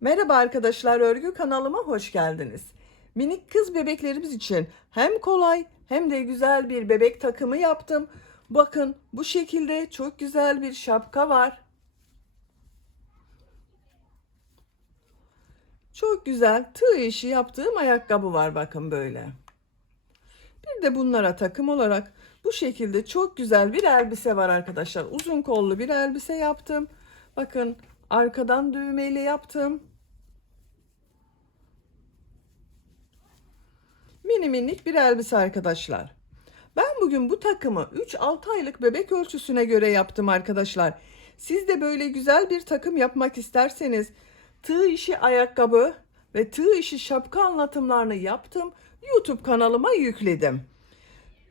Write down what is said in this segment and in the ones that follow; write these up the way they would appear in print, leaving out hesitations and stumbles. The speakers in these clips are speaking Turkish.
Merhaba arkadaşlar, örgü kanalıma hoş geldiniz. Minik kız bebeklerimiz için hem kolay hem de güzel bir bebek takımı yaptım. Bakın bu şekilde çok güzel bir şapka var. Çok güzel tığ işi yaptığım ayakkabı var bakın böyle. Bir de bunlara takım olarak bu şekilde çok güzel bir elbise var arkadaşlar. Uzun kollu bir elbise yaptım. Bakın arkadan düğmeyle yaptım. Mini minik bir elbise arkadaşlar. Ben bugün bu takımı 3-6 aylık bebek ölçüsüne göre yaptım arkadaşlar. Siz de böyle güzel bir takım yapmak isterseniz tığ işi ayakkabı ve tığ işi şapka anlatımlarını yaptım. YouTube kanalıma yükledim.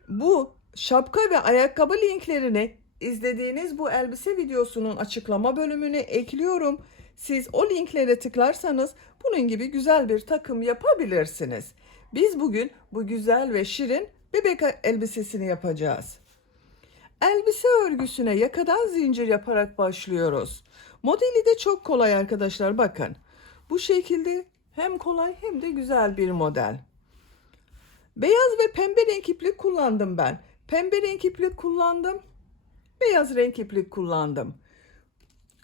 Bu şapka ve ayakkabı linklerini izlediğiniz bu elbise videosunun açıklama bölümüne ekliyorum. Siz o linklere tıklarsanız bunun gibi güzel bir takım yapabilirsiniz. Biz bugün bu güzel ve şirin bebek elbisesini yapacağız. Elbise örgüsüne yakadan zincir yaparak başlıyoruz. Modeli de çok kolay arkadaşlar, bakın. Bu şekilde hem kolay hem de güzel bir model. Beyaz ve pembe renk iplik kullandım ben. Pembe renk iplik kullandım. Beyaz renk iplik kullandım.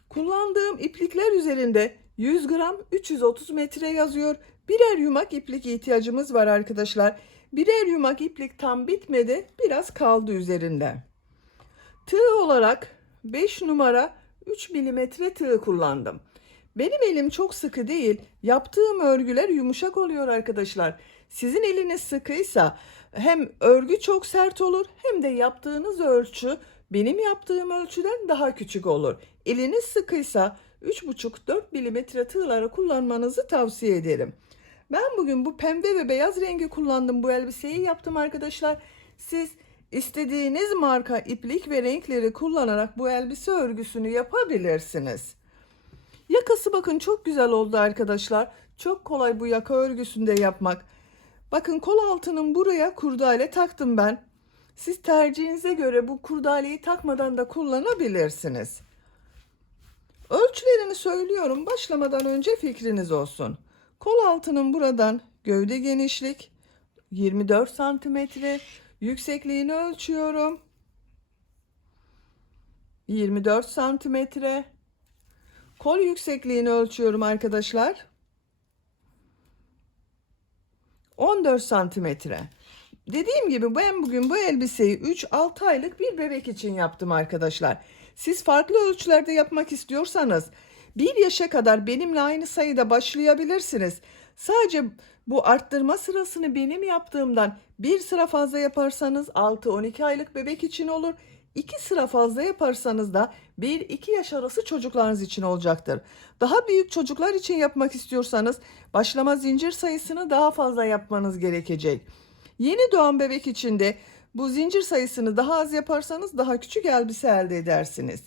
Kullandığım iplikler üzerinde 100 gram 330 metre yazıyor. Birer yumak iplik ihtiyacımız var arkadaşlar. Birer yumak iplik tam bitmedi. Biraz kaldı üzerinde. Tığ olarak 5 numara 3 milimetre tığ kullandım. Benim elim çok sıkı değil. Yaptığım örgüler yumuşak oluyor arkadaşlar. Sizin eliniz sıkıysa hem örgü çok sert olur hem de yaptığınız ölçü benim yaptığım ölçüden daha küçük olur. Eliniz sıkıysa 3,5-4 milimetre tığları kullanmanızı tavsiye ederim. Ben bugün bu pembe ve beyaz rengi kullandım. Bu elbiseyi yaptım arkadaşlar. Siz istediğiniz marka iplik ve renkleri kullanarak bu elbise örgüsünü yapabilirsiniz. Yakası bakın çok güzel oldu arkadaşlar. Çok kolay bu yaka örgüsünde yapmak. Bakın kol altının buraya kurdale taktım ben. Siz tercihinize göre bu kurdaleyi takmadan da kullanabilirsiniz. Ölçülerini söylüyorum başlamadan önce fikriniz olsun. Kol altının buradan gövde genişlik 24 santimetre, yüksekliğini ölçüyorum. 24 santimetre. Kol yüksekliğini ölçüyorum arkadaşlar. 14 santimetre. Dediğim gibi ben bugün bu elbiseyi 3-6 aylık bir bebek için yaptım arkadaşlar. Siz farklı ölçülerde yapmak istiyorsanız 1 yaşa kadar benimle aynı sayıda başlayabilirsiniz. Sadece bu arttırma sırasını benim yaptığımdan bir sıra fazla yaparsanız 6-12 aylık bebek için olur. 2 sıra fazla yaparsanız da 1-2 yaş arası çocuklarınız için olacaktır. Daha büyük çocuklar için yapmak istiyorsanız başlama zincir sayısını daha fazla yapmanız gerekecek. Yeni doğan bebek için de bu zincir sayısını daha az yaparsanız daha küçük elbise elde edersiniz.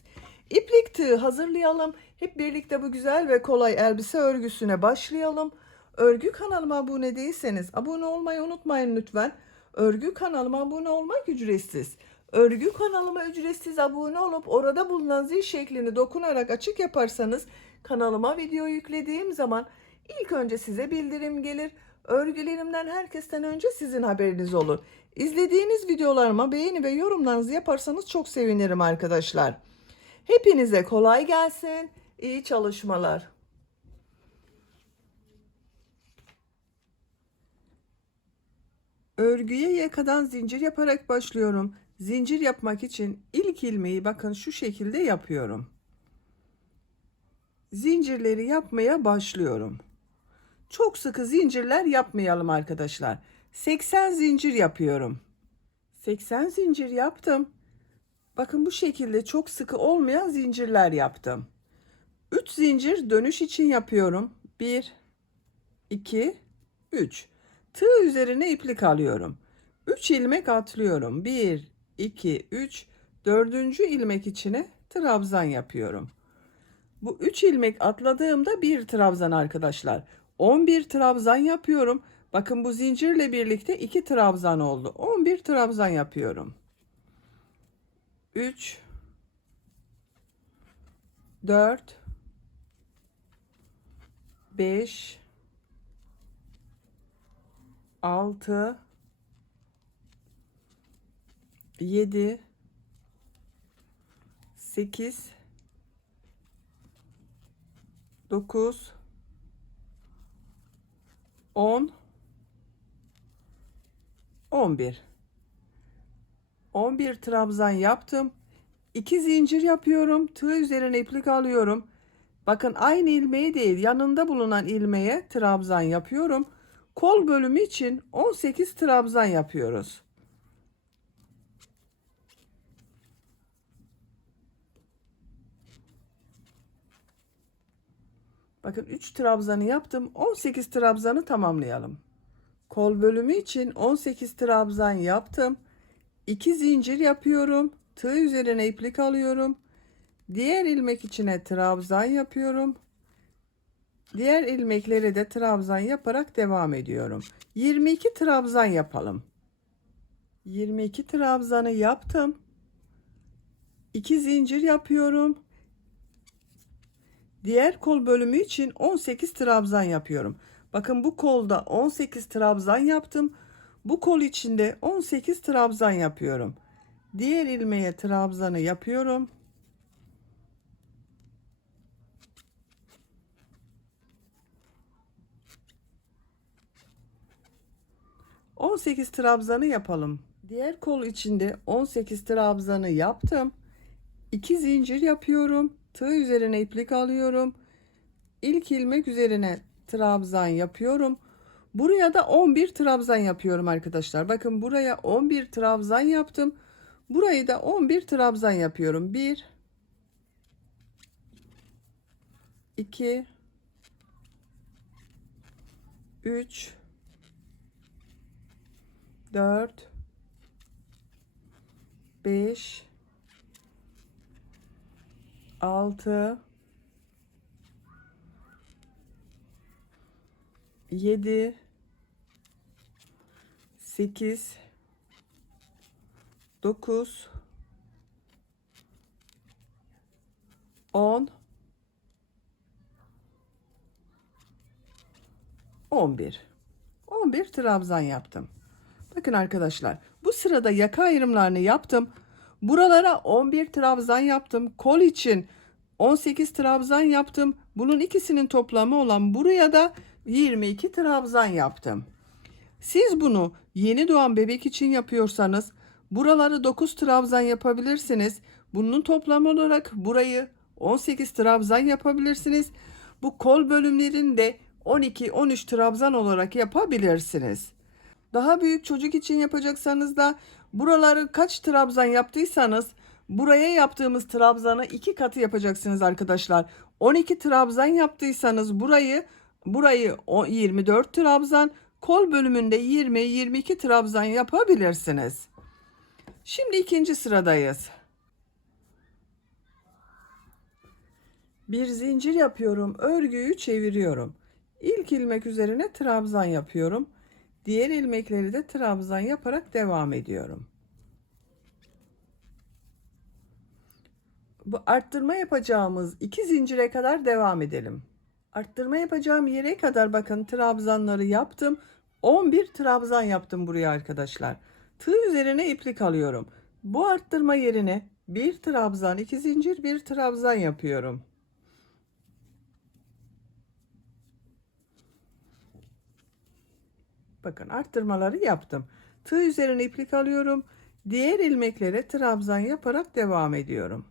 İplik tığı hazırlayalım. Hep birlikte bu güzel ve kolay elbise örgüsüne başlayalım. Örgü kanalıma abone değilseniz abone olmayı unutmayın lütfen. Örgü kanalıma abone olmak ücretsiz. Örgü kanalıma ücretsiz abone olup orada bulunan zil şeklini dokunarak açık yaparsanız kanalıma video yüklediğim zaman ilk önce size bildirim gelir. Örgülerimden herkesten önce sizin haberiniz olur. İzlediğiniz videolarıma beğeni ve yorumlarınızı yaparsanız çok sevinirim arkadaşlar. Hepinize kolay gelsin. İyi çalışmalar. Örgüye yakadan zincir yaparak başlıyorum. Zincir yapmak için ilk ilmeği bakın şu şekilde yapıyorum. Zincirleri yapmaya başlıyorum. Çok sıkı zincirler yapmayalım arkadaşlar. 80 zincir yapıyorum. 80 zincir yaptım. Bakın bu şekilde çok sıkı olmayan zincirler yaptım. 3 zincir dönüş için yapıyorum. 1, 2, 3. Tığ üzerine iplik alıyorum. 3 ilmek atlıyorum. 1, 2, 3. Dördüncü ilmek içine trabzan yapıyorum. Bu 3 ilmek atladığımda bir trabzan arkadaşlar. 11 trabzan yapıyorum. Bakın bu zincirle birlikte 2 trabzan oldu. 11 trabzan yapıyorum. 3, 4, 5, 6, 7, 8, 9, 10, 11. 11 trabzan yaptım. 2 zincir yapıyorum. Tığ üzerine iplik alıyorum. Bakın aynı ilmeği değil, yanında bulunan ilmeğe trabzan yapıyorum. Kol bölümü için 18 trabzan yapıyoruz. Bakın 3 trabzanı yaptım. 18 trabzanı tamamlayalım. Kol bölümü için 18 trabzan yaptım. 2 zincir yapıyorum. Tığ üzerine iplik alıyorum. Diğer ilmek içine trabzan yapıyorum. Diğer ilmekleri de trabzan yaparak devam ediyorum. 22 trabzan yapalım. 22 trabzanı yaptım. 2 zincir yapıyorum. Diğer kol bölümü için 18 trabzan yapıyorum. Bakın bu kolda 18 trabzan yaptım. Bu kol içinde 18 trabzan yapıyorum. Diğer ilmeğe trabzanı yapıyorum. 18 trabzanı yapalım. Diğer kol içinde 18 trabzanı yaptım. 2 zincir yapıyorum. Tığ üzerine iplik alıyorum. İlk ilmek üzerine trabzan yapıyorum. Buraya da 11 trabzan yapıyorum arkadaşlar. Bakın buraya 11 trabzan yaptım. Burayı da 11 trabzan yapıyorum. 1, 2, 3, 4, 5, 6, 7, 8, 9, 10, 11. 11 trabzan yaptım. Bakın arkadaşlar, bu sırada yaka ayrımlarını yaptım. Buralara 11 trabzan yaptım. Kol için 18 trabzan yaptım. Bunun ikisinin toplamı olan buraya da 22 trabzan yaptım. Siz bunu yeni doğan bebek için yapıyorsanız buraları 9 trabzan yapabilirsiniz. Bunun toplamı olarak burayı 18 trabzan yapabilirsiniz. Bu kol bölümlerini de 12-13 trabzan olarak yapabilirsiniz. Daha büyük çocuk için yapacaksanız da buraları kaç trabzan yaptıysanız buraya yaptığımız trabzanı 2 katı yapacaksınız arkadaşlar. 12 trabzan yaptıysanız burayı 24 trabzan, kol bölümünde 20-22 trabzan yapabilirsiniz. Şimdi ikinci sıradayız. Bir zincir yapıyorum, örgüyü çeviriyorum. İlk ilmek üzerine trabzan yapıyorum. Diğer ilmekleri de trabzan yaparak devam ediyorum. Bu arttırma yapacağımız 2 zincire kadar devam edelim. Arttırma yapacağım yere kadar bakın trabzanları yaptım. 11 trabzan yaptım buraya arkadaşlar. Tığ üzerine iplik alıyorum. Bu arttırma yerine bir trabzan, 2 zincir, bir trabzan yapıyorum. Bakın arttırmaları yaptım. Tığ üzerine iplik alıyorum. Diğer ilmeklere trabzan yaparak devam ediyorum.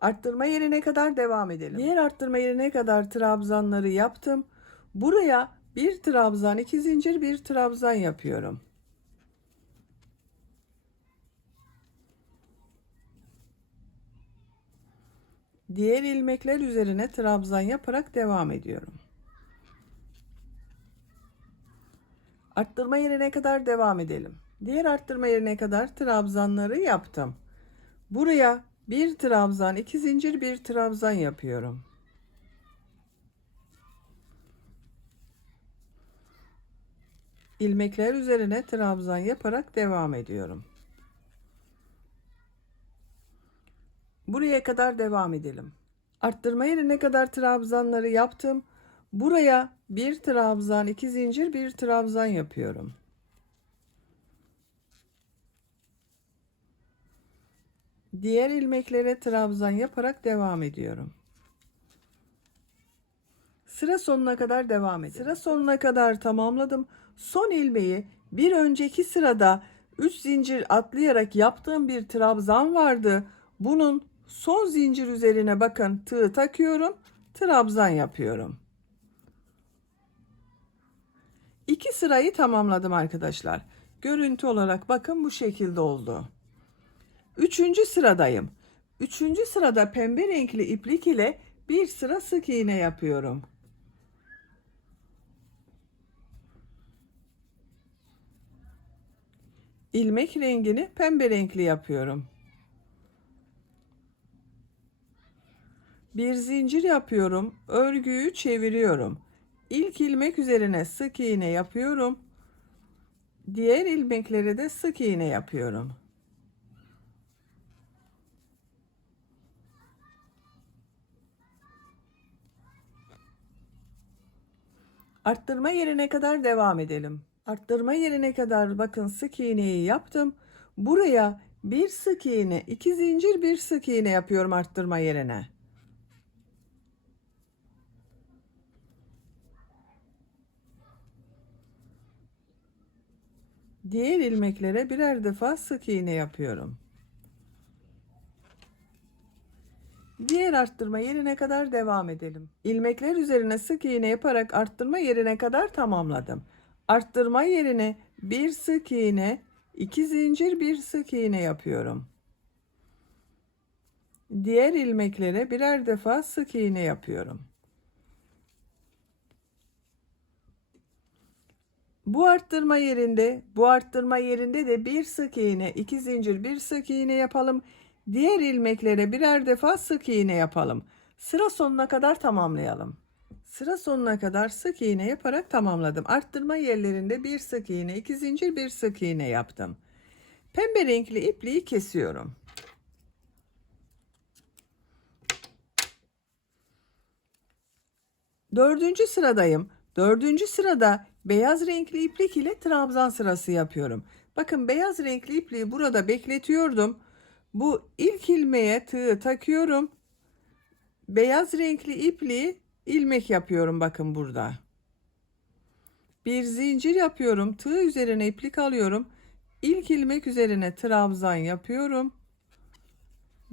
Arttırma yerine kadar devam edelim. Diğer arttırma yerine kadar trabzanları yaptım. Buraya bir trabzan, 2 zincir, bir trabzan yapıyorum. Diğer ilmekler üzerine trabzan yaparak devam ediyorum. Arttırma yerine kadar devam edelim. Diğer arttırma yerine kadar trabzanları yaptım. Buraya bir trabzan, 2 zincir, bir trabzan yapıyorum. İlmekler üzerine trabzan yaparak devam ediyorum. Buraya kadar devam edelim. Arttırma yerine kadar trabzanları yaptım. Buraya bir trabzan, 2 zincir, bir trabzan yapıyorum. Diğer ilmeklere trabzan yaparak devam ediyorum. Sıra sonuna kadar devam edelim. Sıra sonuna kadar tamamladım. Son ilmeği bir önceki sırada 3 zincir atlayarak yaptığım bir trabzan vardı. Bunun son zincir üzerine bakın tığ takıyorum. Trabzan yapıyorum. 2 sırayı tamamladım arkadaşlar. Görüntü olarak bakın bu şekilde oldu. 3. sıradayım. 3. sırada pembe renkli iplik ile bir sıra sık iğne yapıyorum. İlmek rengini pembe renkli yapıyorum. Bir zincir yapıyorum. Örgüyü çeviriyorum. İlk ilmek üzerine sık iğne yapıyorum. Diğer ilmeklere de sık iğne yapıyorum. Arttırma yerine kadar devam edelim. Arttırma yerine kadar bakın sık iğneyi yaptım. Buraya bir sık iğne, 2 zincir, bir sık iğne yapıyorum arttırma yerine. Diğer ilmeklere birer defa sık iğne yapıyorum. Diğer arttırma yerine kadar devam edelim. İlmekler üzerine sık iğne yaparak arttırma yerine kadar tamamladım. Arttırma yerine bir sık iğne, 2 zincir, bir sık iğne yapıyorum. Diğer ilmeklere birer defa sık iğne yapıyorum. Bu arttırma yerinde de bir sık iğne, 2 zincir, bir sık iğne yapalım. Diğer ilmeklere birer defa sık iğne yapalım. Sıra sonuna kadar tamamlayalım. Sıra sonuna kadar sık iğne yaparak tamamladım. Arttırma yerlerinde bir sık iğne, 2 zincir, bir sık iğne yaptım. Pembe renkli ipliği kesiyorum. Dördüncü sıradayım. Dördüncü sırada beyaz renkli iplik ile trabzan sırası yapıyorum. Bakın beyaz renkli ipliği burada bekletiyordum. Bu ilk ilmeğe tığı takıyorum. Beyaz renkli ipliği ilmek yapıyorum bakın burada. Bir zincir yapıyorum. Tığ üzerine iplik alıyorum. İlk ilmek üzerine trabzan yapıyorum.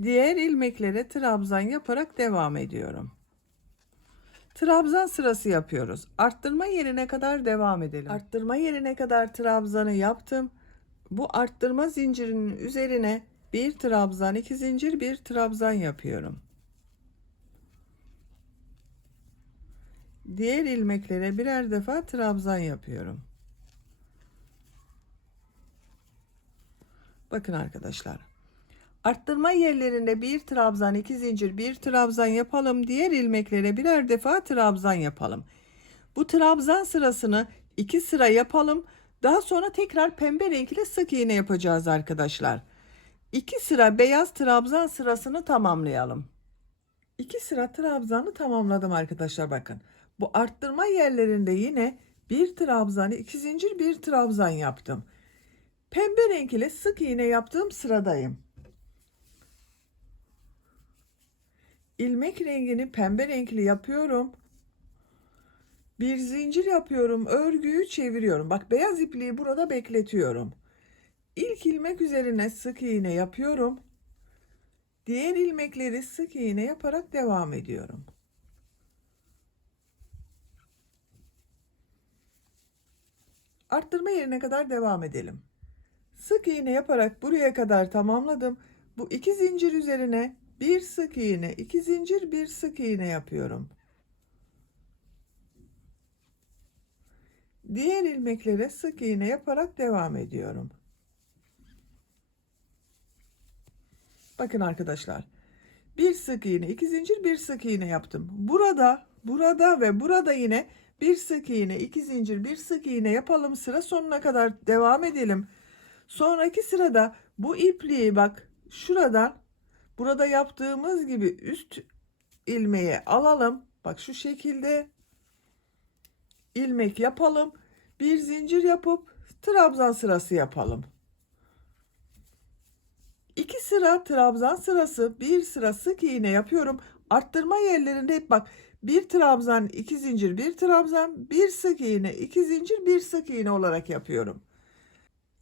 Diğer ilmeklere trabzan yaparak devam ediyorum. Trabzan sırası yapıyoruz. Arttırma yerine kadar devam edelim. Arttırma yerine kadar trabzanı yaptım. Bu arttırma zincirinin üzerine bir trabzan, 2 zincir, bir trabzan yapıyorum. Diğer ilmeklere birer defa trabzan yapıyorum. Bakın arkadaşlar. Arttırma yerlerinde bir trabzan, 2 zincir, bir trabzan yapalım. Diğer ilmeklere birer defa trabzan yapalım. Bu trabzan sırasını 2 sıra yapalım. Daha sonra tekrar pembe renkli sık iğne yapacağız arkadaşlar. 2 sıra beyaz trabzan sırasını tamamlayalım. 2 sıra trabzanı tamamladım arkadaşlar bakın. Bu arttırma yerlerinde yine bir trabzan, 2 zincir, bir trabzan yaptım. Pembe renkli sık iğne yaptığım sıradayım. İlmek rengini pembe renkli yapıyorum. Bir zincir yapıyorum. Örgüyü çeviriyorum. Bak beyaz ipliği burada bekletiyorum. İlk ilmek üzerine sık iğne yapıyorum. Diğer ilmekleri sık iğne yaparak devam ediyorum. Arttırma yerine kadar devam edelim. Sık iğne yaparak buraya kadar tamamladım. Bu 2 zincir üzerine bir sık iğne, 2 zincir, bir sık iğne yapıyorum. Diğer ilmeklere sık iğne yaparak devam ediyorum. Bakın arkadaşlar. Bir sık iğne, 2 zincir, bir sık iğne yaptım. Burada ve burada yine bir sık iğne, 2 zincir, bir sık iğne yapalım. Sıra sonuna kadar devam edelim. Sonraki sırada bu ipliği bak şuradan Burada yaptığımız gibi üst ilmeğe alalım. Bak şu şekilde ilmek yapalım. Bir zincir yapıp trabzan sırası yapalım. 2 sıra trabzan sırası, bir sıra sık iğne yapıyorum. Arttırma yerlerinde hep bak, bir trabzan, 2 zincir, bir trabzan, bir sık iğne, 2 zincir, bir sık iğne olarak yapıyorum.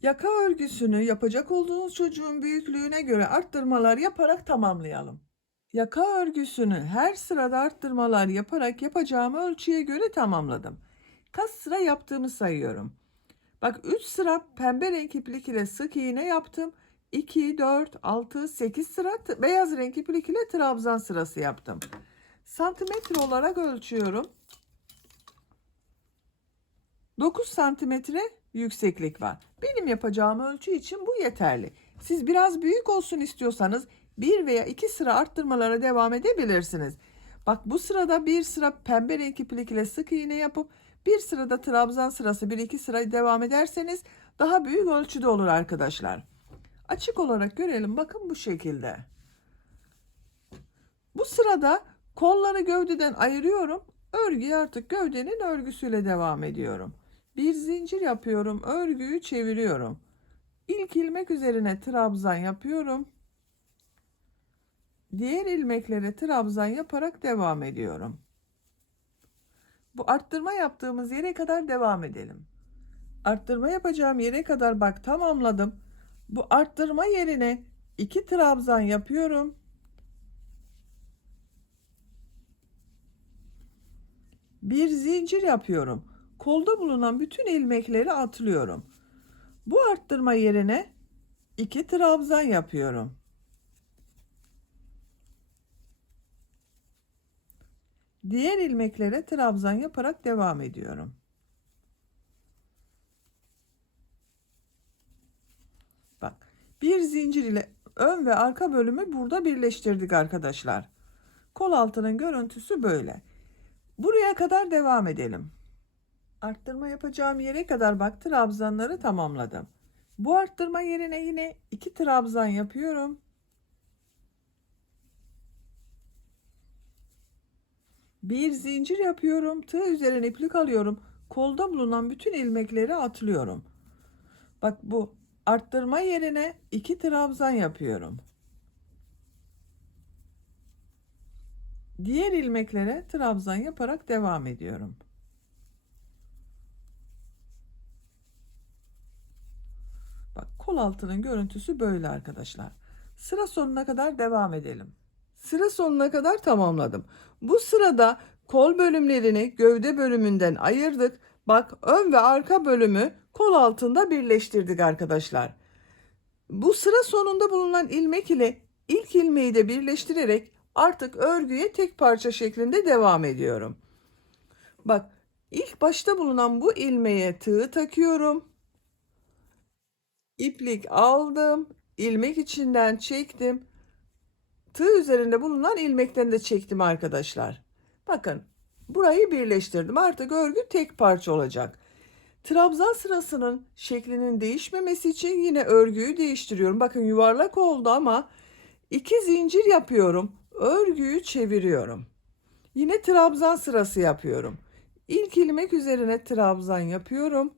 Yaka örgüsünü yapacak olduğunuz çocuğun büyüklüğüne göre arttırmalar yaparak tamamlayalım. Yaka örgüsünü her sırada arttırmalar yaparak yapacağım ölçüye göre tamamladım. Kaç sıra yaptığımı sayıyorum. Bak 3 sıra pembe renk iplik ile sık iğne yaptım. 2, 4, 6, 8 sıra beyaz renk iplik ile trabzan sırası yaptım. Santimetre olarak ölçüyorum. 9 santimetre yükseklik var. Benim yapacağım ölçü için bu yeterli. Siz biraz büyük olsun istiyorsanız 1 veya 2 sıra arttırmalara devam edebilirsiniz. Bak bu sırada bir sıra pembe renk iplik ile sık iğne yapıp bir sırada trabzan sırası 1-2 sıra devam ederseniz daha büyük ölçüde olur arkadaşlar. Açık olarak görelim, bakın bu şekilde. Bu sırada kolları gövdeden ayırıyorum. Örgüye artık gövdenin örgüsüyle devam ediyorum. Bir zincir yapıyorum, örgüyü çeviriyorum. İlk ilmek üzerine trabzan yapıyorum. Diğer ilmeklere trabzan yaparak devam ediyorum. Bu arttırma yaptığımız yere kadar devam edelim. Arttırma yapacağım yere kadar bak tamamladım. Bu arttırma yerine 2 trabzan yapıyorum. Bir zincir yapıyorum. Kolda bulunan bütün ilmekleri atlıyorum. Bu arttırma yerine 2 trabzan yapıyorum. Diğer ilmeklere trabzan yaparak devam ediyorum. Bak, bir zincir ile ön ve arka bölümü burada birleştirdik arkadaşlar. Kol altının görüntüsü böyle. Buraya kadar devam edelim. Arttırma yapacağım yere kadar bak trabzanları tamamladım. Bu arttırma yerine yine 2 trabzan yapıyorum. Bir zincir yapıyorum. Tığ üzerine iplik alıyorum. Kolda bulunan bütün ilmekleri atlıyorum. Bak bu arttırma yerine 2 trabzan yapıyorum. Diğer ilmeklere trabzan yaparak devam ediyorum. Bak kol altının görüntüsü böyle arkadaşlar. Sıra sonuna kadar devam edelim. Sıra sonuna kadar tamamladım. Bu sırada kol bölümlerini gövde bölümünden ayırdık. Bak ön ve arka bölümü kol altında birleştirdik arkadaşlar. Bu sıra sonunda bulunan ilmek ile ilk ilmeği de birleştirerek artık örgüye tek parça şeklinde devam ediyorum. Bak ilk başta bulunan bu ilmeğe tığ takıyorum. İplik aldım. İlmek içinden çektim. Tığ üzerinde bulunan ilmekten de çektim arkadaşlar. Bakın burayı birleştirdim. Artık örgü tek parça olacak. Trabzan sırasının şeklinin değişmemesi için yine örgüyü değiştiriyorum. Bakın yuvarlak oldu ama 2 zincir yapıyorum. Örgüyü çeviriyorum. Yine trabzan sırası yapıyorum. İlk ilmek üzerine trabzan yapıyorum.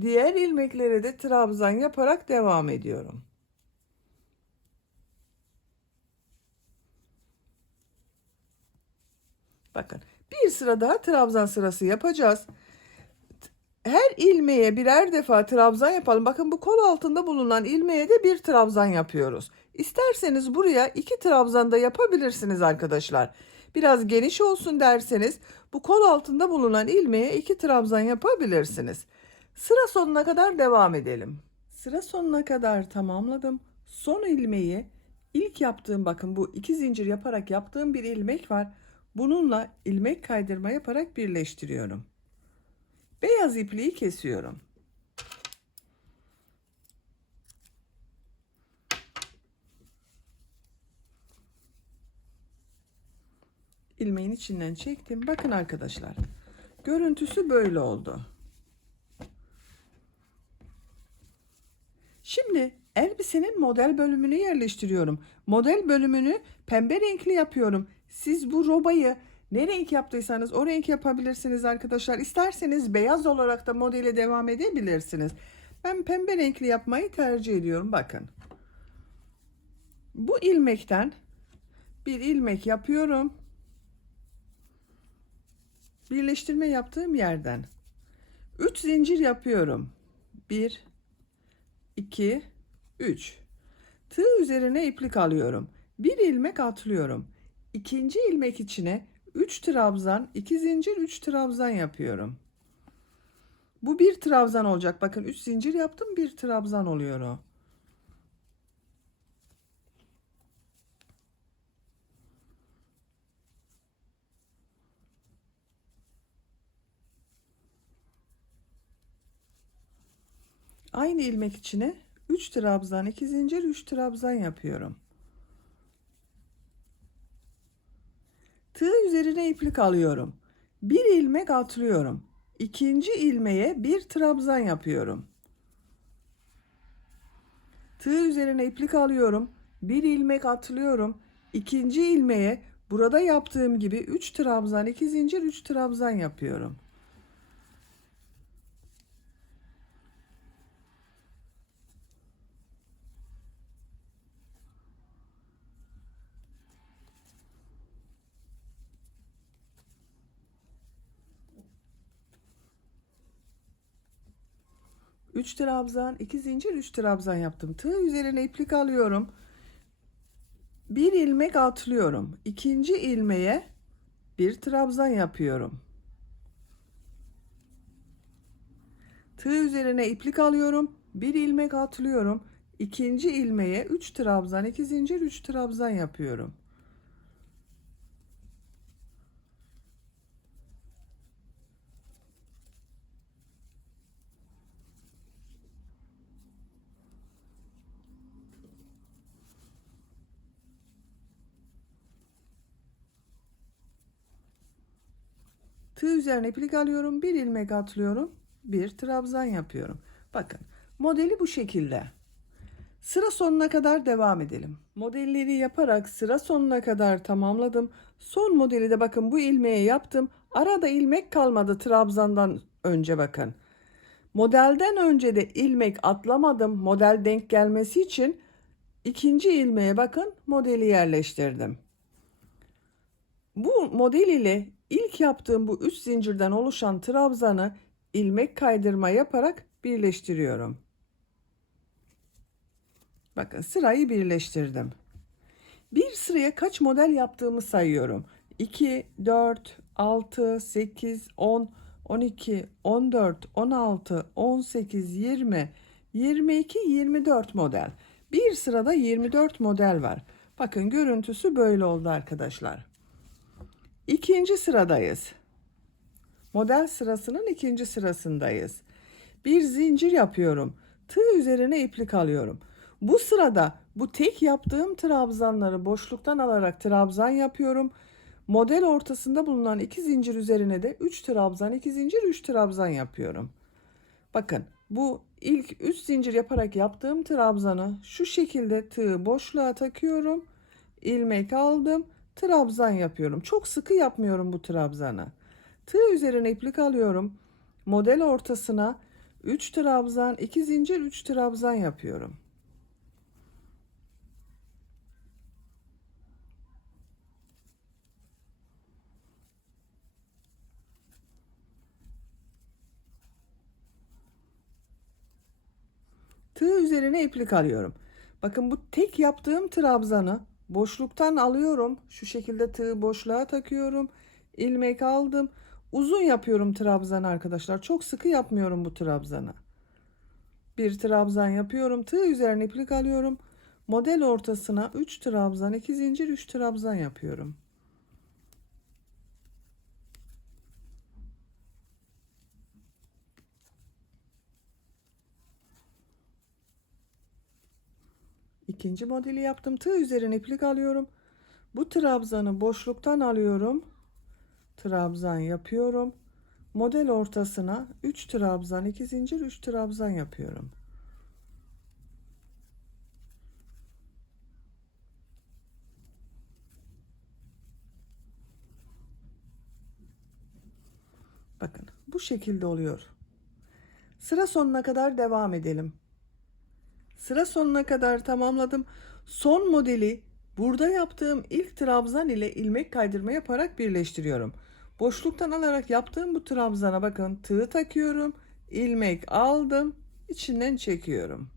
Diğer ilmeklere de trabzan yaparak devam ediyorum. Bakın bir sıra daha trabzan sırası yapacağız. Her ilmeğe birer defa trabzan yapalım. Bakın bu kol altında bulunan ilmeğe de bir trabzan yapıyoruz. İsterseniz buraya 2 trabzan da yapabilirsiniz arkadaşlar. Biraz geniş olsun derseniz bu kol altında bulunan ilmeğe 2 trabzan yapabilirsiniz. Sıra sonuna kadar devam edelim. Sıra sonuna kadar tamamladım. Son ilmeği ilk yaptığım, bakın bu 2 zincir yaparak yaptığım bir ilmek var. Bununla ilmek kaydırma yaparak birleştiriyorum. Beyaz ipliği kesiyorum. İlmeğin içinden çektim. Bakın arkadaşlar. Görüntüsü böyle oldu. Şimdi elbisenin model bölümünü yerleştiriyorum. Model bölümünü pembe renkli yapıyorum. Siz bu robayı ne renk yaptıysanız o renk yapabilirsiniz arkadaşlar. İsterseniz beyaz olarak da modele devam edebilirsiniz. Ben pembe renkli yapmayı tercih ediyorum. Bakın. Bu ilmekten bir ilmek yapıyorum. Birleştirme yaptığım yerden 3 zincir yapıyorum. 1 2 3. Tığ üzerine iplik alıyorum. Bir ilmek atlıyorum. İkinci ilmek içine 3 trabzan, 2 zincir, 3 trabzan yapıyorum. Bu bir trabzan olacak. Bakın 3 zincir yaptım, bir trabzan oluyor o. Aynı ilmek içine 3 trabzan, 2 zincir, 3 trabzan yapıyorum. Tığ üzerine iplik alıyorum. Bir ilmek atlıyorum. İkinci ilmeğe bir trabzan yapıyorum. Tığ üzerine iplik alıyorum. Bir ilmek atlıyorum. İkinci ilmeğe burada yaptığım gibi 3 trabzan, 2 zincir, 3 trabzan yapıyorum. Üç trabzan, 2 zincir, 3 trabzan yaptım. Tığ üzerine iplik alıyorum. Bir ilmek atlıyorum. İkinci ilmeğe bir trabzan yapıyorum. Tığ üzerine iplik alıyorum. Bir ilmek atlıyorum. İkinci ilmeğe 3 trabzan, 2 zincir, 3 trabzan yapıyorum. Tığ üzerine iplik alıyorum. Bir ilmek atlıyorum. Bir trabzan yapıyorum. Bakın modeli bu şekilde. Sıra sonuna kadar devam edelim. Modelleri yaparak sıra sonuna kadar tamamladım. Son modeli de bakın bu ilmeğe yaptım. Arada ilmek kalmadı trabzandan önce bakın. Modelden önce de ilmek atlamadım. Model denk gelmesi için ikinci ilmeğe bakın modeli yerleştirdim. Bu model ile ilk yaptığım bu 3 zincirden oluşan trabzanı ilmek kaydırma yaparak birleştiriyorum. Bakın sırayı birleştirdim. Bir sıraya kaç model yaptığımı sayıyorum. 2, 4, 6, 8, 10, 12, 14, 16, 18, 20, 22, 24 model. Bir sırada 24 model var. Bakın görüntüsü böyle oldu arkadaşlar. İkinci sıradayız. Model sırasının ikinci sırasındayız. Bir zincir yapıyorum. Tığ üzerine iplik alıyorum. Bu sırada bu tek yaptığım trabzanları boşluktan alarak trabzan yapıyorum. Model ortasında bulunan 2 zincir üzerine de 3 trabzan, 2 zincir, 3 trabzan yapıyorum. Bakın bu ilk 3 zincir yaparak yaptığım trabzanı şu şekilde tığ boşluğa takıyorum. İlmek aldım. Trabzan yapıyorum. Çok sıkı yapmıyorum bu trabzanı. Tığ üzerine iplik alıyorum. Model ortasına 3 trabzan, 2 zincir, 3 trabzan yapıyorum. Tığ üzerine iplik alıyorum. Bakın bu tek yaptığım trabzanı boşluktan alıyorum. Şu şekilde tığ boşluğa takıyorum. İlmek aldım. Uzun yapıyorum trabzanı arkadaşlar. Çok sıkı yapmıyorum bu trabzanı. Bir trabzan yapıyorum. Tığ üzerine iplik alıyorum. Model ortasına 3 trabzan, 2 zincir, 3 trabzan yapıyorum. İkinci modeli yaptım. Tığ üzerine iplik alıyorum. Bu trabzanı boşluktan alıyorum. Trabzan yapıyorum. Model ortasına 3 trabzan, 2 zincir, 3 trabzan yapıyorum. bu şekilde oluyor. Sıra sonuna kadar devam edelim. Sıra sonuna kadar tamamladım. Son modeli burada yaptığım ilk trabzan ile ilmek kaydırma yaparak birleştiriyorum. Boşluktan alarak yaptığım bu trabzana bakın, tığ takıyorum, ilmek aldım, içinden çekiyorum.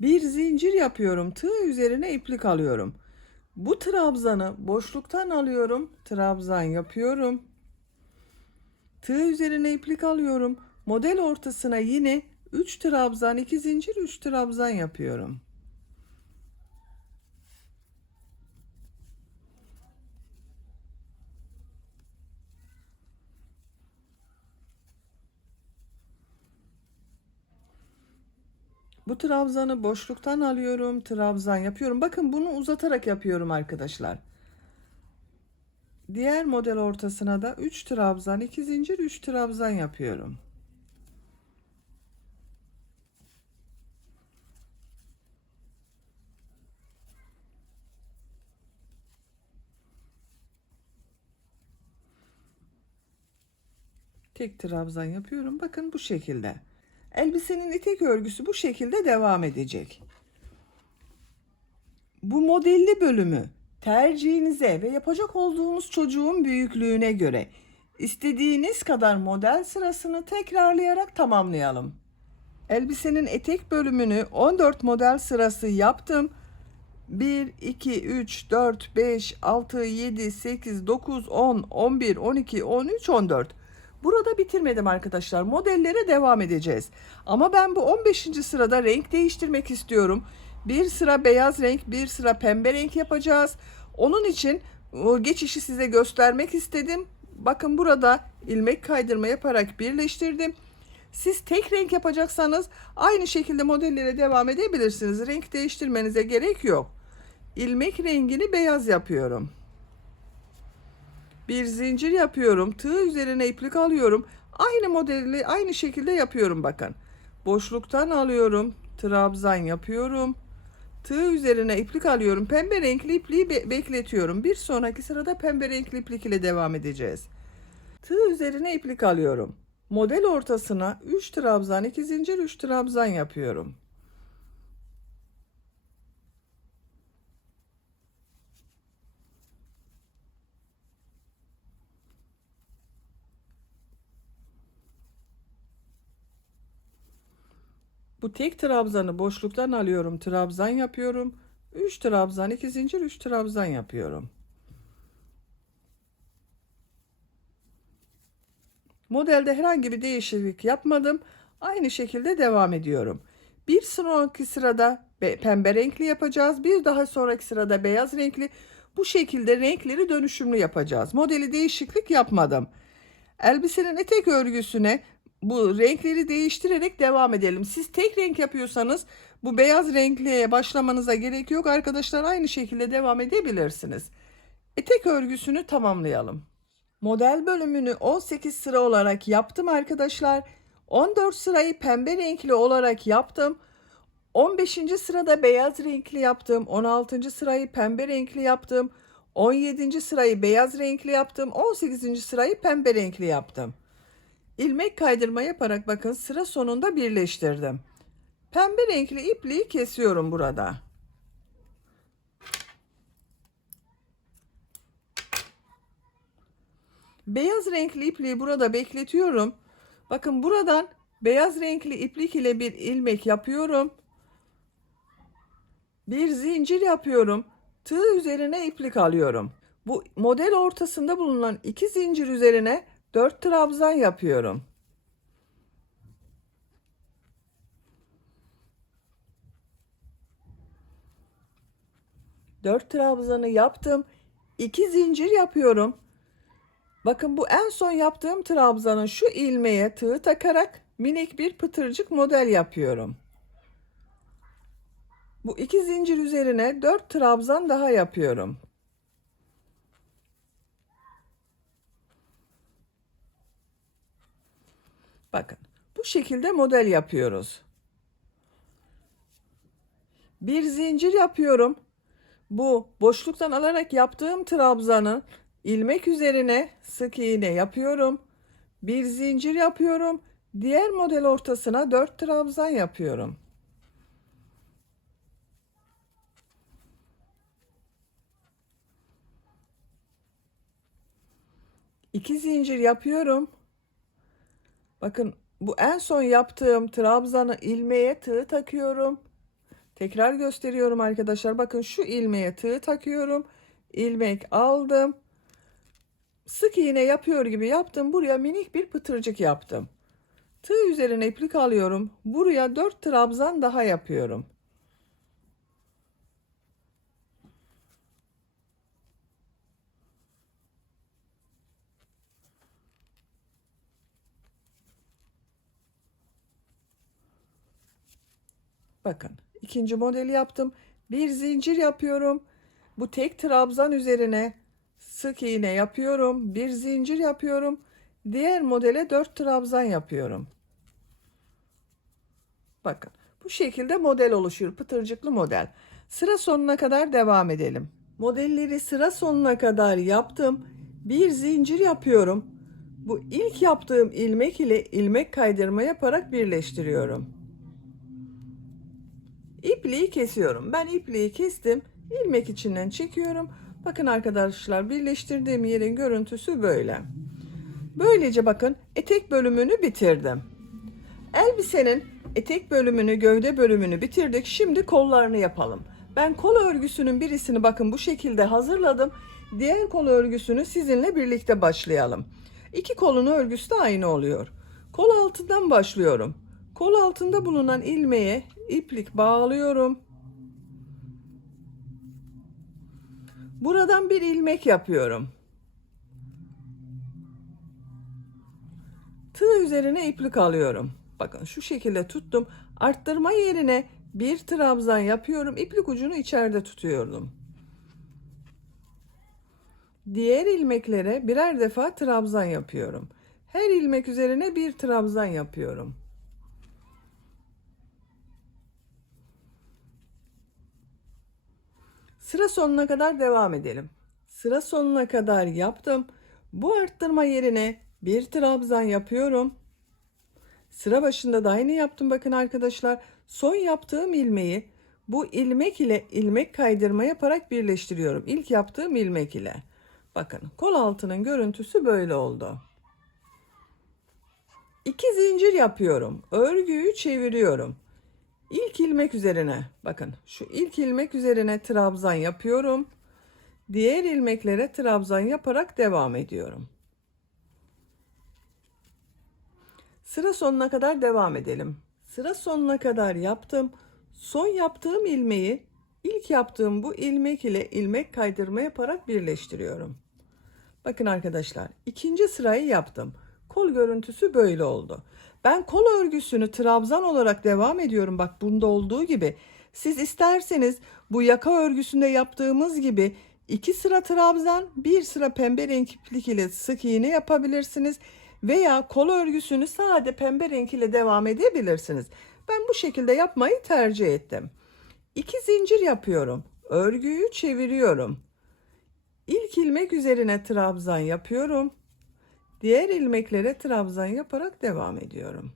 Bir zincir yapıyorum, tığ üzerine iplik alıyorum. Bu trabzanı boşluktan alıyorum, trabzan yapıyorum. Tığ üzerine iplik alıyorum. Model ortasına yine 3 trabzan, 2 zincir, 3 trabzan yapıyorum. Bu trabzanı boşluktan alıyorum, trabzan yapıyorum. Bakın bunu uzatarak yapıyorum arkadaşlar. Diğer model ortasına da 3 trabzan, 2 zincir, 3 trabzan yapıyorum. Tek trabzan yapıyorum. Bakın bu şekilde. Elbisenin etek örgüsü bu şekilde devam edecek. Bu modelli bölümü tercihinize ve yapacak olduğunuz çocuğun büyüklüğüne göre istediğiniz kadar model sırasını tekrarlayarak tamamlayalım. Elbisenin etek bölümünü 14 model sırası yaptım. 1, 2, 3, 4, 5, 6, 7, 8, 9, 10, 11, 12, 13, 14. Burada bitirmedim arkadaşlar. Modellere devam edeceğiz. Ama ben bu 15. sırada renk değiştirmek istiyorum. Bir sıra beyaz renk, bir sıra pembe renk yapacağız. Onun için o geçişi size göstermek istedim. Bakın burada ilmek kaydırma yaparak birleştirdim. Siz tek renk yapacaksanız aynı şekilde modellere devam edebilirsiniz. Renk değiştirmenize gerek yok. İlmek rengini beyaz yapıyorum. Bir zincir yapıyorum. Tığ üzerine iplik alıyorum. Aynı modeli aynı şekilde yapıyorum bakın. Boşluktan alıyorum. Trabzan yapıyorum. Tığ üzerine iplik alıyorum. Pembe renkli ipliği bekletiyorum. Bir sonraki sırada pembe renkli iplik ile devam edeceğiz. Tığ üzerine iplik alıyorum. Model ortasına 3 trabzan, 2 zincir, 3 trabzan yapıyorum. Bu tek trabzanı boşluktan alıyorum, trabzan yapıyorum. 3 trabzan, 2 zincir, 3 trabzan yapıyorum. Modelde herhangi bir değişiklik yapmadım. Aynı şekilde devam ediyorum. Bir sonraki sırada pembe renkli yapacağız. Bir daha sonraki sırada beyaz renkli. Bu şekilde renkleri dönüşümlü yapacağız. Modeli değişiklik yapmadım. Elbisenin etek örgüsüne bu renkleri değiştirerek devam edelim. Siz tek renk yapıyorsanız bu beyaz renkliye başlamanıza gerek yok arkadaşlar. Aynı şekilde devam edebilirsiniz. Etek örgüsünü tamamlayalım. Model bölümünü 18 sıra olarak yaptım arkadaşlar. 14 sırayı pembe renkli olarak yaptım. 15. sırada beyaz renkli yaptım. 16. sırayı pembe renkli yaptım. 17. sırayı beyaz renkli yaptım. 18. sırayı pembe renkli yaptım. İlmek kaydırma yaparak bakın sıra sonunda birleştirdim. Pembe renkli ipliği kesiyorum burada. Beyaz renkli ipliği burada bekletiyorum. Bakın buradan beyaz renkli iplik ile bir ilmek yapıyorum. Bir zincir yapıyorum. Tığ üzerine iplik alıyorum. Bu model ortasında bulunan 2 zincir üzerine 4 trabzan yapıyorum. Dört trabzanı yaptım. 2 zincir yapıyorum. Bakın bu en son yaptığım trabzanın şu ilmeğe tığ takarak minik bir pıtırcık model yapıyorum. Bu 2 zincir üzerine 4 trabzan daha yapıyorum. Bakın bu şekilde model yapıyoruz. Bir zincir yapıyorum. Bu boşluktan alarak yaptığım trabzanı ilmek üzerine sık iğne yapıyorum. Bir zincir yapıyorum. Diğer model ortasına 4 trabzan yapıyorum. İki zincir yapıyorum. Bakın bu en son yaptığım trabzanı ilmeğe tığ takıyorum. Tekrar gösteriyorum arkadaşlar. Bakın şu ilmeğe tığ takıyorum. İlmek aldım. Sık iğne yapıyor gibi yaptım. Buraya minik bir pıtırcık yaptım. Tığ üzerine iplik alıyorum. Buraya 4 trabzan daha yapıyorum. Bakın ikinci modeli yaptım. Bir zincir yapıyorum. Bu tek trabzan üzerine sık iğne yapıyorum. Bir zincir yapıyorum. Diğer modele 4 trabzan yapıyorum. Bakın bu şekilde model oluşuyor. Pıtırcıklı model. Sıra sonuna kadar devam edelim. Modelleri sıra sonuna kadar yaptım. Bir zincir yapıyorum. Bu ilk yaptığım ilmek ile ilmek kaydırma yaparak birleştiriyorum. İpliği kesiyorum. Ben ipliği kestim. İlmek içinden çekiyorum. Bakın arkadaşlar birleştirdiğim yerin görüntüsü böyle. Böylece bakın etek bölümünü bitirdim. Elbisenin etek bölümünü, gövde bölümünü bitirdik. Şimdi kollarını yapalım. Ben kol örgüsünün birisini bakın bu şekilde hazırladım. Diğer kol örgüsünü sizinle birlikte başlayalım. İki kolun örgüsü de aynı oluyor. Kol altından başlıyorum. Kol altında bulunan ilmeğe iplik bağlıyorum. Buradan bir ilmek yapıyorum. Tığ üzerine iplik alıyorum. Bakın şu şekilde tuttum. Arttırma yerine bir trabzan yapıyorum. İplik ucunu içeride tutuyorum. Diğer ilmeklere birer defa trabzan yapıyorum. Her ilmek üzerine bir trabzan yapıyorum. Sıra sonuna kadar devam edelim. Sıra sonuna kadar yaptım. Bu arttırma yerine bir trabzan yapıyorum. Sıra başında da aynı yaptım bakın arkadaşlar. Son yaptığım ilmeği bu ilmek ile ilmek kaydırma yaparak birleştiriyorum. İlk yaptığım ilmek ile. Bakın kol altının görüntüsü böyle oldu. İki zincir yapıyorum. Örgüyü çeviriyorum. İlk ilmek üzerine bakın şu ilk ilmek üzerine trabzan yapıyorum. Diğer ilmeklere trabzan yaparak devam ediyorum. Sıra sonuna kadar devam edelim. Sıra sonuna kadar yaptım. Son yaptığım ilmeği ilk yaptığım bu ilmek ile ilmek kaydırma yaparak birleştiriyorum. Bakın arkadaşlar ikinci sırayı yaptım. Kol görüntüsü böyle oldu. Ben kol örgüsünü trabzan olarak devam ediyorum. Bak bunda olduğu gibi. Siz isterseniz bu yaka örgüsünde yaptığımız gibi 2 sıra trabzan, bir sıra pembe renk iplik ile sık iğne yapabilirsiniz. Veya kol örgüsünü sade pembe renk ile devam edebilirsiniz. Ben bu şekilde yapmayı tercih ettim. 2 zincir yapıyorum. Örgüyü çeviriyorum. İlk ilmek üzerine trabzan yapıyorum. Diğer ilmeklere trabzan yaparak devam ediyorum.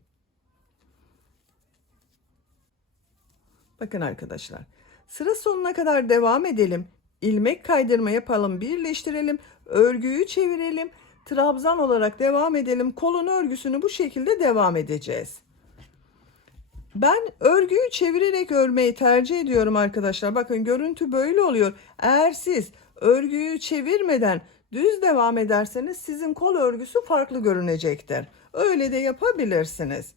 Bakın arkadaşlar. Sıra sonuna kadar devam edelim. İlmek kaydırma yapalım, birleştirelim, örgüyü çevirelim, trabzan olarak devam edelim. Kolun örgüsünü bu şekilde devam edeceğiz. Ben örgüyü çevirerek örmeyi tercih ediyorum arkadaşlar. Bakın görüntü böyle oluyor. Eğer siz örgüyü çevirmeden düz devam ederseniz sizin kol örgüsü farklı görünecektir. Öyle de yapabilirsiniz.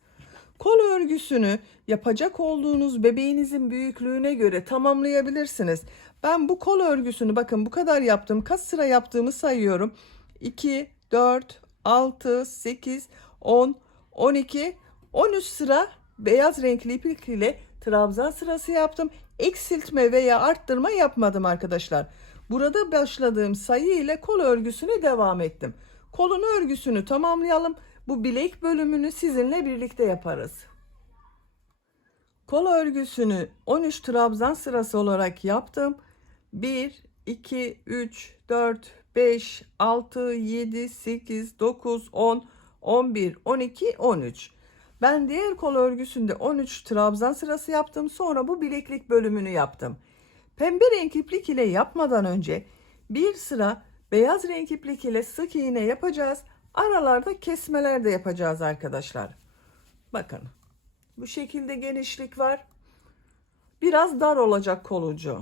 Kol örgüsünü yapacak olduğunuz bebeğinizin büyüklüğüne göre tamamlayabilirsiniz. Ben bu kol örgüsünü bakın bu kadar yaptım. Kaç sıra yaptığımı sayıyorum. 2, 4, 6, 8, 10, 12, 13 sıra beyaz renkli iplik ile trabzan sırası yaptım. Eksiltme veya arttırma yapmadım arkadaşlar. Burada başladığım sayı ile kol örgüsüne devam ettim. Kolun örgüsünü tamamlayalım. Bu bilek bölümünü sizinle birlikte yaparız. Kol örgüsünü 13 trabzan sırası olarak yaptım. 1, 2, 3, 4, 5, 6, 7, 8, 9, 10, 11, 12, 13. Ben diğer kol örgüsünde 13 trabzan sırası yaptım. Sonra bu bileklik bölümünü yaptım. Pembe renk iplik ile yapmadan önce bir sıra beyaz renk iplik ile sık iğne yapacağız. Aralarda kesmeler de yapacağız arkadaşlar. Bakın. Bu şekilde genişlik var. Biraz dar olacak kol ucu.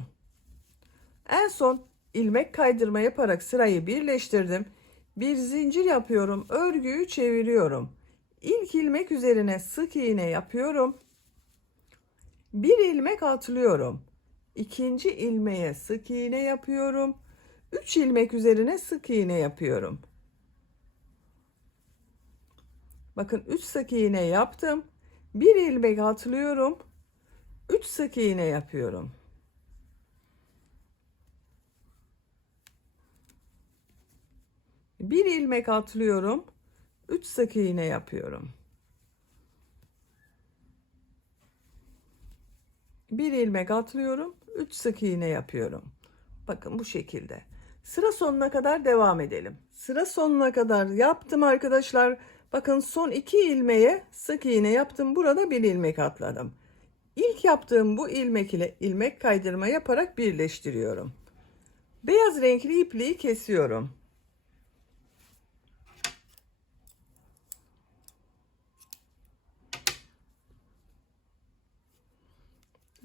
En son ilmek kaydırma yaparak sırayı birleştirdim. Bir zincir yapıyorum. Örgüyü çeviriyorum. İlk ilmek üzerine sık iğne yapıyorum. Bir ilmek atlıyorum. İkinci ilmeğe sık iğne yapıyorum. 3 ilmek üzerine sık iğne yapıyorum. Bakın 3 sık iğne yaptım. Bir ilmek atlıyorum. 3 sık iğne yapıyorum. Bir ilmek atlıyorum. 3 sık iğne yapıyorum. Bir ilmek atlıyorum. 3 sık iğne yapıyorum. Bakın bu şekilde. Sıra sonuna kadar devam edelim. Sıra sonuna kadar yaptım arkadaşlar. Bakın son 2 ilmeğe sık iğne yaptım. Burada bir ilmek atladım. İlk yaptığım bu ilmek ile ilmek kaydırma yaparak birleştiriyorum. Beyaz renkli ipliği kesiyorum.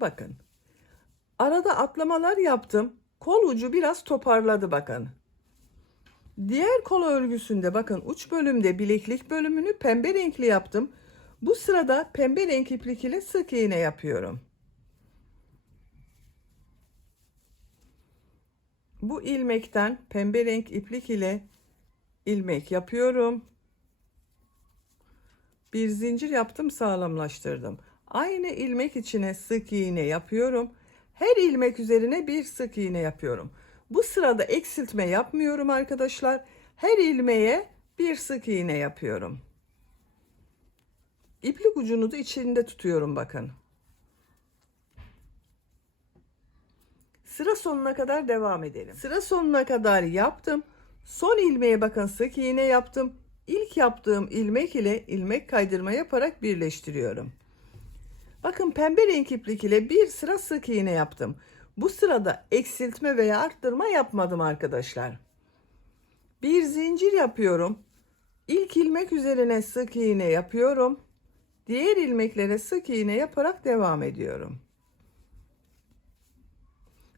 Bakın. Arada atlamalar yaptım. Kol ucu biraz toparladı bakın. Diğer kol örgüsünde bakın uç bölümde bileklik bölümünü pembe renkli yaptım. Bu sırada pembe renk iplik ile sık iğne yapıyorum. Bu ilmekten pembe renk iplik ile ilmek yapıyorum. Bir zincir yaptım, sağlamlaştırdım. Aynı ilmek içine sık iğne yapıyorum. Her ilmek üzerine bir sık iğne yapıyorum. Bu sırada eksiltme yapmıyorum arkadaşlar. Her ilmeğe bir sık iğne yapıyorum. İplik ucunu da içinde tutuyorum bakın. Sıra sonuna kadar devam edelim. Sıra sonuna kadar yaptım. Son ilmeğe bakın sık iğne yaptım. İlk yaptığım ilmek ile ilmek kaydırma yaparak birleştiriyorum. Bakın pembe renk iplik ile bir sıra sık iğne yaptım. Bu sırada eksiltme veya arttırma yapmadım arkadaşlar. Bir zincir yapıyorum. İlk ilmek üzerine sık iğne yapıyorum. Diğer ilmeklere sık iğne yaparak devam ediyorum.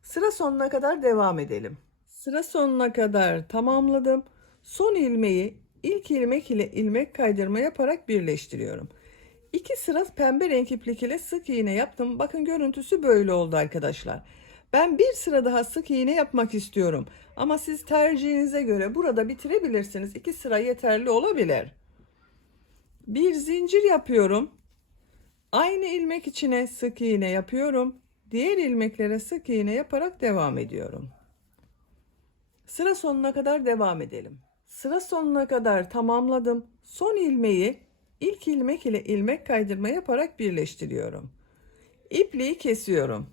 Sıra sonuna kadar devam edelim. Sıra sonuna kadar tamamladım. Son ilmeği ilk ilmek ile ilmek kaydırma yaparak birleştiriyorum. 2 sıra pembe renk iplik ile sık iğne yaptım. Bakın görüntüsü böyle oldu arkadaşlar. Ben bir sıra daha sık iğne yapmak istiyorum. Ama siz tercihinize göre burada bitirebilirsiniz. 2 sıra yeterli olabilir. Bir zincir yapıyorum. Aynı ilmek içine sık iğne yapıyorum. Diğer ilmeklere sık iğne yaparak devam ediyorum. Sıra sonuna kadar devam edelim. Sıra sonuna kadar tamamladım. Son ilmeği ilk ilmek ile ilmek kaydırma yaparak birleştiriyorum. İpliği kesiyorum.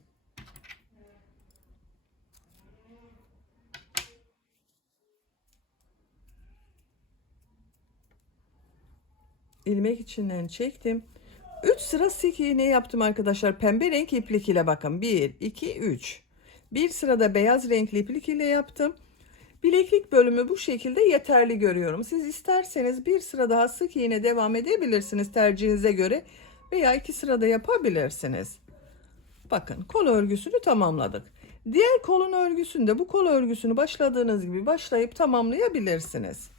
İlmek içinden çektim. 3 sıra sık iğne yaptım arkadaşlar. Pembe renk iplik ile bakın. 1, 2, 3. Bir sırada beyaz renkli iplik ile yaptım. Bileklik bölümü bu şekilde yeterli görüyorum. Siz isterseniz bir sıra daha sık iğne devam edebilirsiniz tercihinize göre veya 2 sırada yapabilirsiniz. Bakın kol örgüsünü tamamladık. Diğer kolun örgüsünde bu kol örgüsünü başladığınız gibi başlayıp tamamlayabilirsiniz.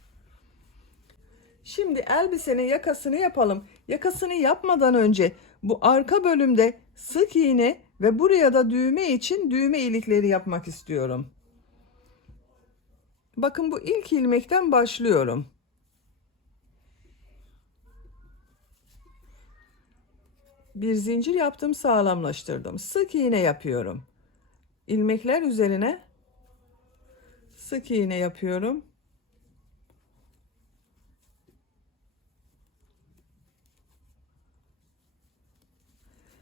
Şimdi elbisenin yakasını yapalım. Yakasını yapmadan önce bu arka bölümde sık iğne ve buraya da düğme için düğme ilikleri yapmak istiyorum. Bakın bu ilk ilmekten başlıyorum. Bir zincir yaptım, sağlamlaştırdım. Sık iğne yapıyorum. İlmekler üzerine sık iğne yapıyorum.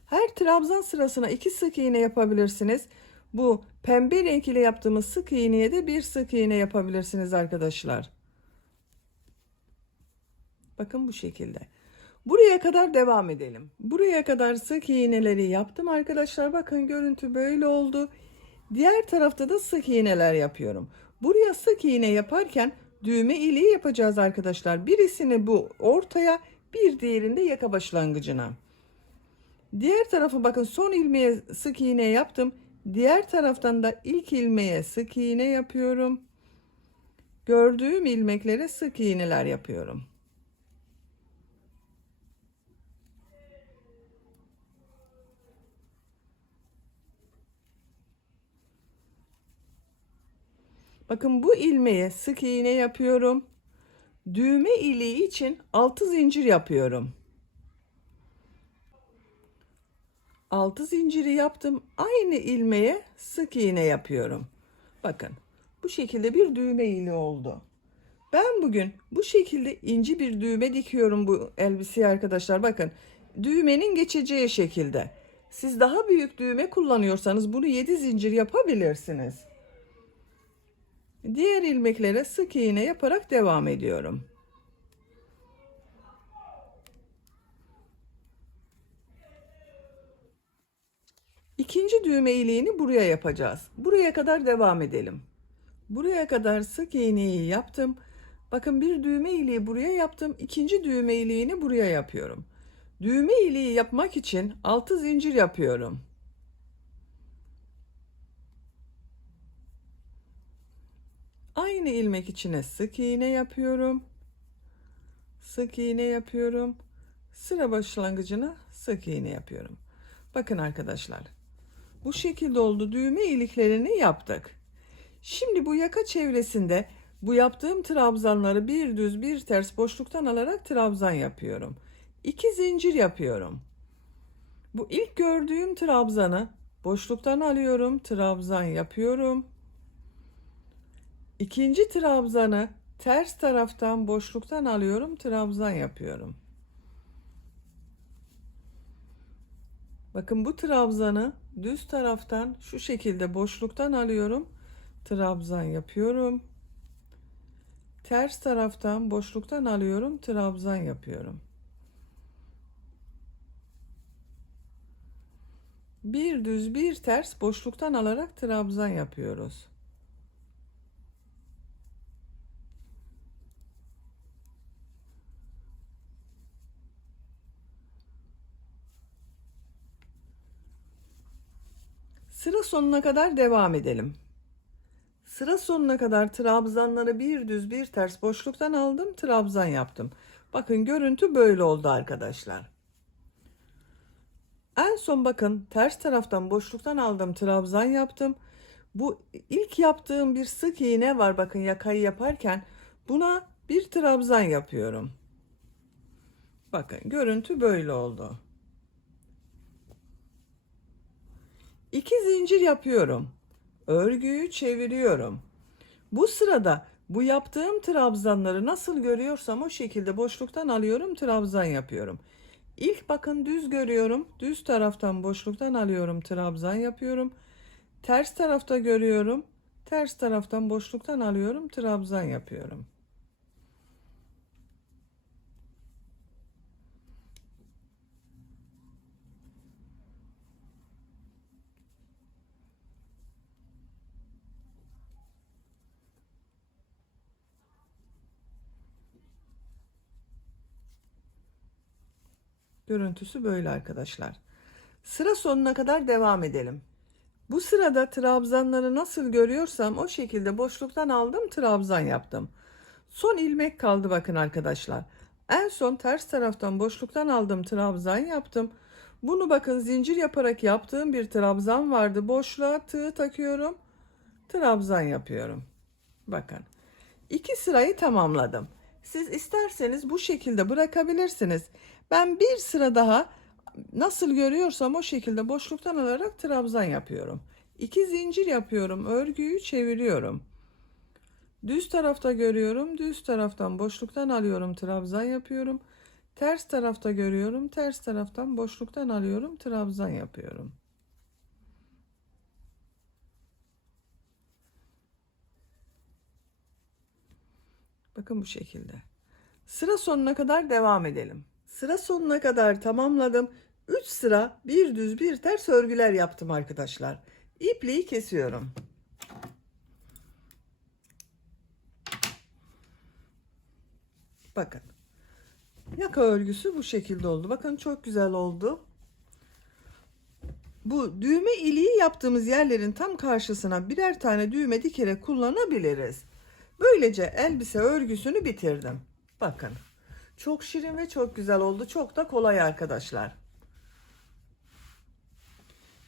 Her trabzan sırasına 2 sık iğne yapabilirsiniz. Bu pembe renk ile yaptığımız sık iğneye de bir sık iğne yapabilirsiniz arkadaşlar. Bakın bu şekilde. Buraya kadar devam edelim. Buraya kadar sık iğneleri yaptım arkadaşlar. Bakın görüntü böyle oldu. Diğer tarafta da sık iğneler yapıyorum. Buraya sık iğne yaparken düğme iliği yapacağız arkadaşlar. Birisini bu ortaya, bir diğerinde yaka başlangıcına. Diğer tarafı bakın, son ilmeğe sık iğne yaptım. Diğer taraftan da ilk ilmeğe sık iğne yapıyorum. Gördüğüm ilmeklere sık iğneler yapıyorum. Bakın bu ilmeğe sık iğne yapıyorum. Düğme iliği için 6 zincir yapıyorum. 6 zinciri yaptım. Aynı ilmeğe sık iğne yapıyorum. Bakın bu şekilde bir düğme iliği oldu. Ben bugün bu şekilde ince bir düğme dikiyorum bu elbiseye arkadaşlar. Bakın düğmenin geçeceği şekilde. Siz daha büyük düğme kullanıyorsanız bunu 7 zincir yapabilirsiniz. Diğer ilmeklere sık iğne yaparak devam ediyorum. İkinci düğme iliğini buraya yapacağız. Buraya kadar devam edelim. Buraya kadar sık iğneyi yaptım. Bakın bir düğme iliği buraya yaptım. İkinci düğme iliğini buraya yapıyorum. Düğme iliği yapmak için 6 zincir yapıyorum. Aynı ilmek içine sık iğne yapıyorum. Sık iğne yapıyorum. Sıra başlangıcına sık iğne yapıyorum. Bakın arkadaşlar. Bu şekilde oldu. Düğme iliklerini yaptık. Şimdi bu yaka çevresinde bu yaptığım trabzanları bir düz bir ters boşluktan alarak trabzan yapıyorum. 2 zincir yapıyorum. Bu ilk gördüğüm trabzanı boşluktan alıyorum, trabzan yapıyorum. İkinci trabzanı ters taraftan boşluktan alıyorum, trabzan yapıyorum. Bakın bu trabzanı düz taraftan şu şekilde boşluktan alıyorum, trabzan yapıyorum. Ters taraftan boşluktan alıyorum, trabzan yapıyorum. Bir düz bir ters boşluktan alarak trabzan yapıyoruz. Sıra sonuna kadar devam edelim. Sıra sonuna kadar trabzanları bir düz bir ters boşluktan aldım, trabzan yaptım. Bakın görüntü böyle oldu arkadaşlar. En son bakın ters taraftan boşluktan aldım, trabzan yaptım. Bu ilk yaptığım bir sık iğne var, bakın yakayı yaparken buna bir trabzan yapıyorum. Bakın görüntü böyle oldu. 2 zincir yapıyorum. Örgüyü çeviriyorum. Bu sırada bu yaptığım trabzanları nasıl görüyorsam o şekilde boşluktan alıyorum, trabzan yapıyorum. İlk bakın düz görüyorum. Düz taraftan boşluktan alıyorum, trabzan yapıyorum. Ters tarafta görüyorum. Ters taraftan boşluktan alıyorum, trabzan yapıyorum. Görüntüsü böyle arkadaşlar. Sıra sonuna kadar devam edelim. Bu sırada trabzanları nasıl görüyorsam o şekilde boşluktan aldım, trabzan yaptım. Son ilmek kaldı bakın arkadaşlar. En son ters taraftan boşluktan aldım, trabzan yaptım. Bunu bakın zincir yaparak yaptığım bir trabzan vardı. Boşluğa tığ takıyorum, trabzan yapıyorum. Bakın. 2 sırayı tamamladım. Siz isterseniz bu şekilde bırakabilirsiniz. Ben bir sıra daha nasıl görüyorsam o şekilde boşluktan alarak trabzan yapıyorum. 2 zincir yapıyorum, örgüyü çeviriyorum. Düz tarafta görüyorum, düz taraftan boşluktan alıyorum, trabzan yapıyorum. Ters tarafta görüyorum, ters taraftan boşluktan alıyorum, trabzan yapıyorum. Bakın bu şekilde. Sıra sonuna kadar devam edelim. Sıra sonuna kadar tamamladım. 3 sıra bir düz bir ters örgüler yaptım arkadaşlar. İpliği kesiyorum. Bakın. Yaka örgüsü bu şekilde oldu. Bakın çok güzel oldu. Bu düğme iliği yaptığımız yerlerin tam karşısına birer tane düğme dikerek kullanabiliriz. Böylece elbise örgüsünü bitirdim. Bakın. Çok şirin ve çok güzel oldu. Çok da kolay arkadaşlar.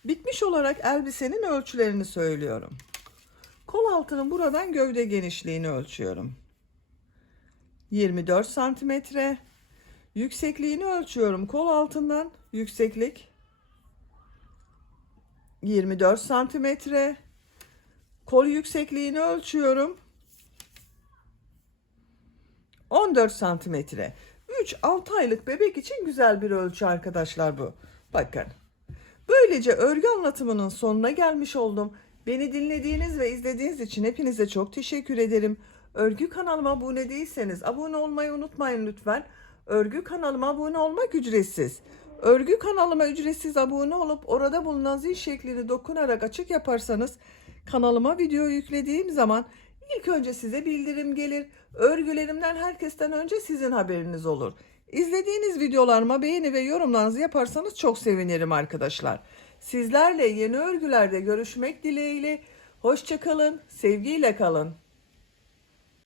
Bitmiş olarak elbisenin ölçülerini söylüyorum. Kol altının buradan gövde genişliğini ölçüyorum. 24 santimetre. Yüksekliğini ölçüyorum. Kol altından yükseklik 24 santimetre. Kol yüksekliğini ölçüyorum. 14 santimetre. 3-6 aylık bebek için güzel bir ölçü arkadaşlar bu. Bakın. Böylece örgü anlatımının sonuna gelmiş oldum. Beni dinlediğiniz ve izlediğiniz için hepinize çok teşekkür ederim. Örgü kanalıma abone değilseniz abone olmayı unutmayın lütfen. Örgü kanalıma abone olmak ücretsiz. Örgü kanalıma ücretsiz abone olup orada bulunan zil şeklini dokunarak açık yaparsanız kanalıma video yüklediğim zaman ilk önce size bildirim gelir. Örgülerimden herkesten önce sizin haberiniz olur. İzlediğiniz videolarıma beğeni ve yorumlarınızı yaparsanız çok sevinirim arkadaşlar. Sizlerle yeni örgülerde görüşmek dileğiyle. Hoşça kalın, sevgiyle kalın.